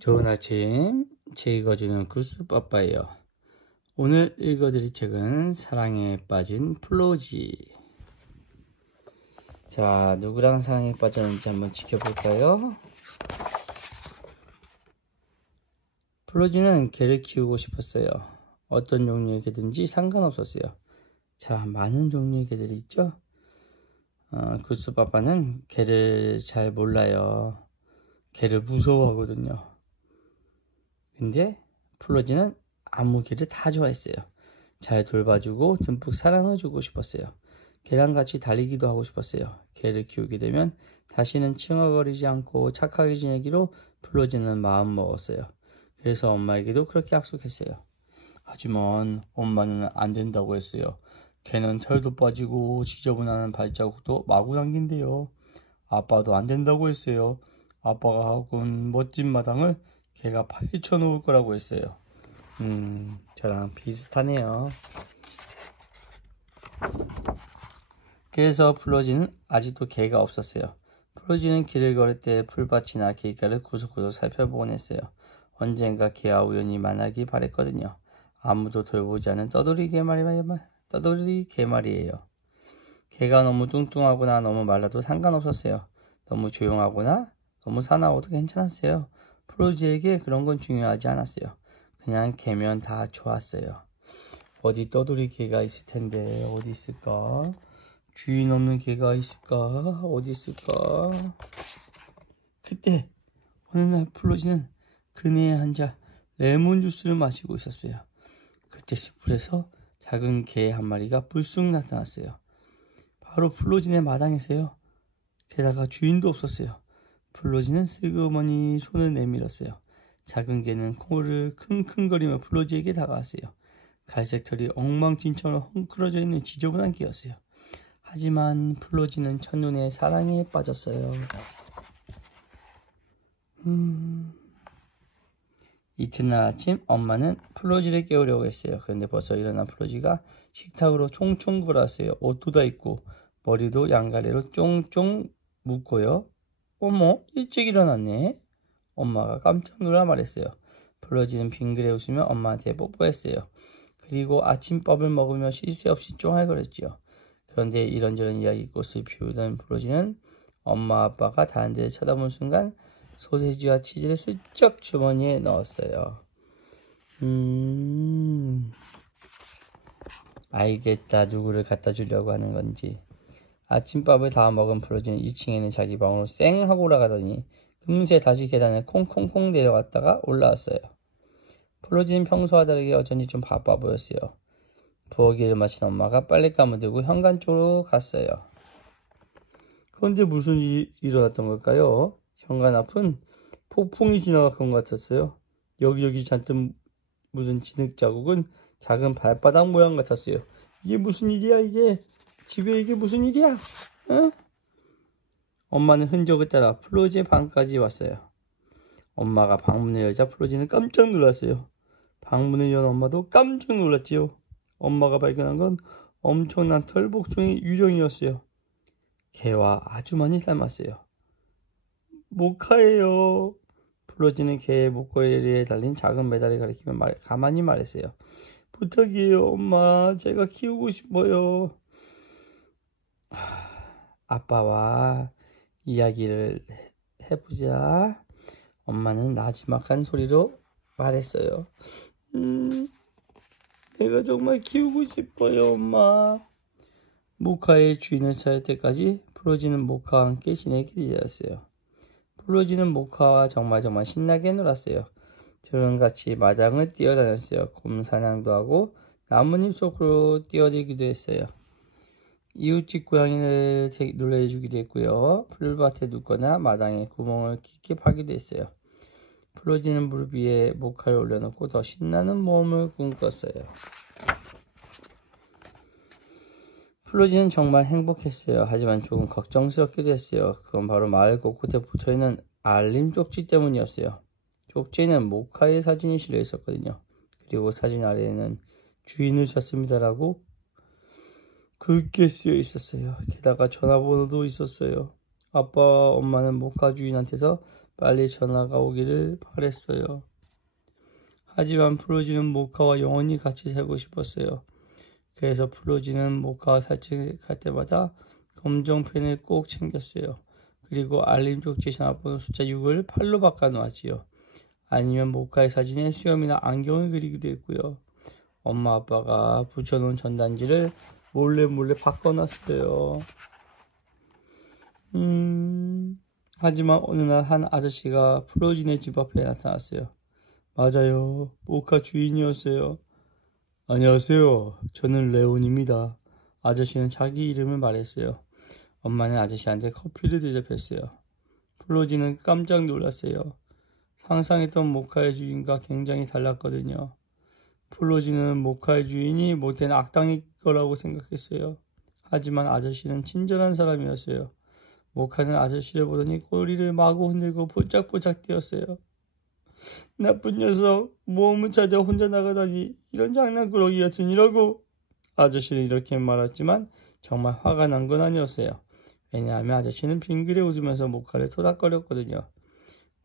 좋은 아침, 책 읽어주는 구스빠빠예요. 오늘 읽어드릴 책은 사랑에 빠진 플로지. 자, 누구랑 사랑에 빠졌는지 한번 지켜볼까요? 플로지는 개를 키우고 싶었어요. 어떤 종류의 개든지 상관없었어요. 자, 많은 종류의 개들이 있죠? 구스빠빠는 개를 잘 몰라요. 개를 무서워하거든요. 근데 플로지는 아무 개를 다 좋아했어요. 잘 돌봐주고 듬뿍 사랑을 주고 싶었어요. 개랑 같이 달리기도 하고 싶었어요. 개를 키우게 되면 다시는 칭얼거리지 않고 착하게 지내기로 플로지는 마음 먹었어요. 그래서 엄마에게도 그렇게 약속했어요. 하지만 엄마는 안 된다고 했어요. 개는 털도 빠지고 지저분한 발자국도 마구 남긴대요. 아빠도 안 된다고 했어요. 아빠가 하고는 멋진 마당을 개가 파헤쳐 놓을 거라고 했어요. 저랑 비슷하네요. 그래서 플로지는 아직도 개가 없었어요. 플로지는 길을 걸을 때 풀밭이나 길가를 구석구석 살펴보곤 했어요. 언젠가 개와 우연히 만나기 바랬거든요. 아무도 돌보지 않은 떠돌이 개말이에요. 개가 너무 뚱뚱하거나 너무 말라도 상관없었어요. 너무 조용하거나 너무 사나워도 괜찮았어요. 플로지에게 그런 건 중요하지 않았어요. 그냥 개면 다 좋았어요. 어디 떠돌이 개가 있을 텐데 어디 있을까? 주인 없는 개가 있을까? 어디 있을까? 그때 어느 날 플로지는 그네에 앉아 레몬 주스를 마시고 있었어요. 그때 숲에서 작은 개 한 마리가 불쑥 나타났어요. 바로 플로지네 마당에서요. 게다가 주인도 없었어요. 플로지는 슬그머니 손을 내밀었어요. 작은 개는 코를 킁킁거리며 플로지에게 다가왔어요. 갈색 털이 엉망진창으로 헝클어져 있는 지저분한 개였어요. 하지만 플로지는 첫눈에 사랑에 빠졌어요. 이튿날 아침 엄마는 플로지를 깨우려고 했어요. 그런데 벌써 일어난 플로지가 식탁으로 총총 걸었어요. 옷도 다 입고 머리도 양가리로 쫑쫑 묶고요. 어머, 일찍 일어났네. 엄마가 깜짝 놀라 말했어요. 플로지는 빙그레 웃으며 엄마한테 뽀뽀했어요. 그리고 아침밥을 먹으며 쉴 새 없이 쫑알거렸지요. 그런데 이런저런 이야기꽃을 피우던 플로지는 엄마 아빠가 다른 데를 쳐다본 순간 소세지와 치즈를 슬쩍 주머니에 넣었어요. 알겠다. 누구를 갖다 주려고 하는 건지. 아침밥을 다 먹은 플로지는 2층에는 자기 방으로 쌩 하고 올라가더니 금세 다시 계단을 콩콩콩 내려갔다가 올라왔어요. 플로지는 평소와 다르게 어쩐지 좀 바빠 보였어요. 부엌일을 마친 엄마가 빨랫감을 들고 현관 쪽으로 갔어요. 그런데 무슨 일이 일어났던 걸까요? 현관 앞은 폭풍이 지나간 것 같았어요. 여기저기 잔뜩 묻은 진흙 자국은 작은 발바닥 모양 같았어요. 이게 무슨 일이야 이게? 집에 이게 무슨 일이야? 응? 엄마는 흔적을 따라 플로지의 방까지 왔어요. 엄마가 방문을 열자 플로지는 깜짝 놀랐어요. 방문을 연 엄마도 깜짝 놀랐지요. 엄마가 발견한 건 엄청난 털복숭이 유령이었어요. 개와 아주 많이 닮았어요. 모카예요. 플로지는 개의 목걸이에 달린 작은 메달을 가리키며 가만히 말했어요. 부탁이에요, 엄마. 제가 키우고 싶어요. 아빠와 이야기를 해보자. 엄마는 나지막한 소리로 말했어요. 내가 정말 키우고 싶어요, 엄마. 모카의 주인을 찾을 때까지 플로지는 모카와 함께 지내게 되었어요. 플로지는 모카와 정말 신나게 놀았어요. 둘은같이 마당을 뛰어다녔어요. 곰 사냥도 하고 나뭇잎 속으로 뛰어들기도 했어요. 이웃집 고양이를 놀래주기도 했고요. 풀밭에 눕거나 마당에 구멍을 깊게 파기도 했어요. 플로지는 무릎 위에 모카를 올려놓고 더 신나는 모험을 꿈꿨어요. 플로지는 정말 행복했어요. 하지만 조금 걱정스럽기도 했어요. 그건 바로 마을 곳곳에 붙어있는 알림 쪽지 때문이었어요. 쪽지에는 모카의 사진이 실려 있었거든요. 그리고 사진 아래에는 주인을 찾습니다라고 굵게 쓰여 있었어요. 게다가 전화번호도 있었어요. 아빠, 엄마는 모카 주인한테서 빨리 전화가 오기를 바랬어요. 하지만 플로지는 모카와 영원히 같이 살고 싶었어요. 그래서 플로지는 모카와 산책할 때마다 검정펜을 꼭 챙겼어요. 그리고 알림 쪽지 전화번호 숫자 6을 8로 바꿔놓았지요. 아니면 모카의 사진에 수염이나 안경을 그리기도 했고요. 엄마 아빠가 붙여놓은 전단지를 몰래 바꿔놨어요. 하지만 어느 날 한 아저씨가 플로진의 집 앞에 나타났어요. 맞아요. 모카 주인이었어요. 안녕하세요. 저는 레온입니다. 아저씨는 자기 이름을 말했어요. 엄마는 아저씨한테 커피를 대접했어요. 플로지는 깜짝 놀랐어요. 상상했던 모카의 주인과 굉장히 달랐거든요. 플로지는 모카의 주인이 못된 악당일 거라고 생각했어요. 하지만 아저씨는 친절한 사람이었어요. 모카는 아저씨를 보더니 꼬리를 마구 흔들고 보짝보짝 뛰었어요. 나쁜 녀석, 모험을 찾아 혼자 나가다니 이런 장난꾸러기 같은 이라고. 아저씨는 이렇게 말했지만 정말 화가 난 건 아니었어요. 왜냐하면 아저씨는 빙그레 웃으면서 모카를 토닥거렸거든요.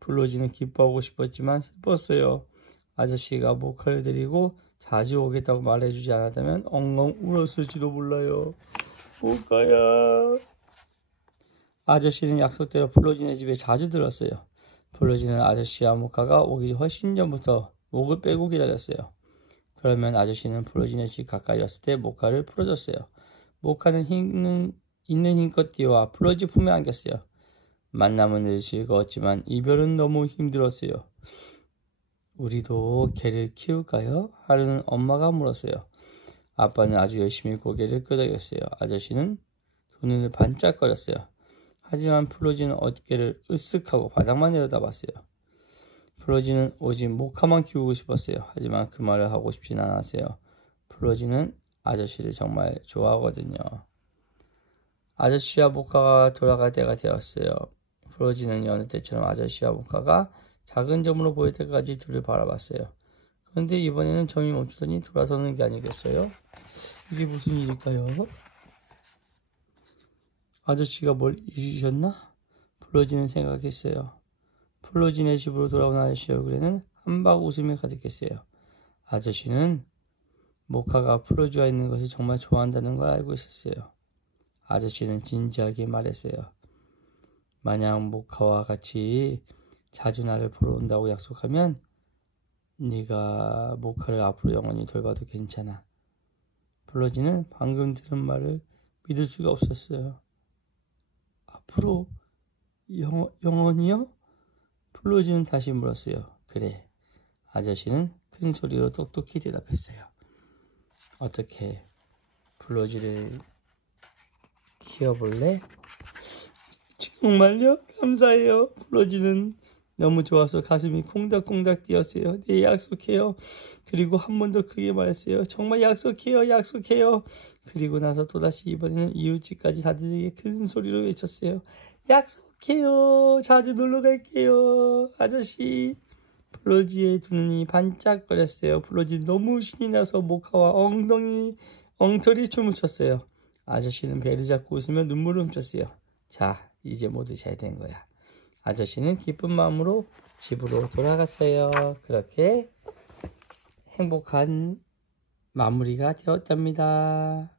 플로지는 기뻐하고 싶었지만 슬펐어요. 아저씨가 모카를 데리고 자주 오겠다고 말해주지 않았다면 엉엉 울었을지도 몰라요. 모카야. 아저씨는 약속대로 플로진의 집에 자주 들었어요. 플로지는 아저씨와 모카가 오기 훨씬 전부터 목을 빼고 기다렸어요. 그러면 아저씨는 플로진의 집 가까이 왔을 때 모카를 풀어줬어요. 모카는 있는 힘껏 뛰어와 플로지 품에 안겼어요. 만남은 늘 즐거웠지만 이별은 너무 힘들었어요. 우리도 개를 키울까요? 하루는 엄마가 물었어요. 아빠는 아주 열심히 고개를 끄덕였어요. 아저씨는 두 눈을 반짝거렸어요. 하지만 플로지는 어깨를 으쓱하고 바닥만 내려다봤어요. 플로지는 오직 모카만 키우고 싶었어요. 하지만 그 말을 하고 싶진 않았어요. 플로지는 아저씨를 정말 좋아하거든요. 아저씨와 모카가 돌아갈 때가 되었어요. 플로지는 여느 때처럼 아저씨와 모카가 작은 점으로 보일 때까지 둘을 바라봤어요. 그런데 이번에는 점이 멈추더니 돌아서는 게 아니겠어요? 이게 무슨 일일까요? 아저씨가 뭘 잊으셨나? 플로지는 생각했어요. 플로진의 집으로 돌아온 아저씨 얼굴에는 한박 웃음이 가득했어요. 아저씨는 모카가 플로지와 있는 것을 정말 좋아한다는 걸 알고 있었어요. 아저씨는 진지하게 말했어요. 만약 모카와 같이 자주 나를 보러 온다고 약속하면 네가 모카를 앞으로 영원히 돌봐도 괜찮아. 플로지는 방금 들은 말을 믿을 수가 없었어요. 앞으로 영원히요? 플로지는 다시 물었어요. 그래. 아저씨는 큰 소리로 똑똑히 대답했어요. 어떻게 플로지를 키워볼래? 정말요? 감사해요. 플로지는 너무 좋아서 가슴이 콩닥콩닥 뛰었어요. 네, 약속해요. 그리고 한 번 더 크게 말했어요. 정말 약속해요. 그리고 나서 또다시 이번에는 이웃집까지 다들에게 큰 소리로 외쳤어요. 약속해요. 자주 놀러 갈게요. 아저씨. 플로지의 두 눈이 반짝거렸어요. 플로지 너무 신이 나서 모카와 엉터리 춤을 췄어요. 아저씨는 배를 잡고 웃으며 눈물을 훔쳤어요. 자, 이제 모두 잘 된 거야. 아저씨는 기쁜 마음으로 집으로 돌아갔어요. 그렇게 행복한 마무리가 되었답니다.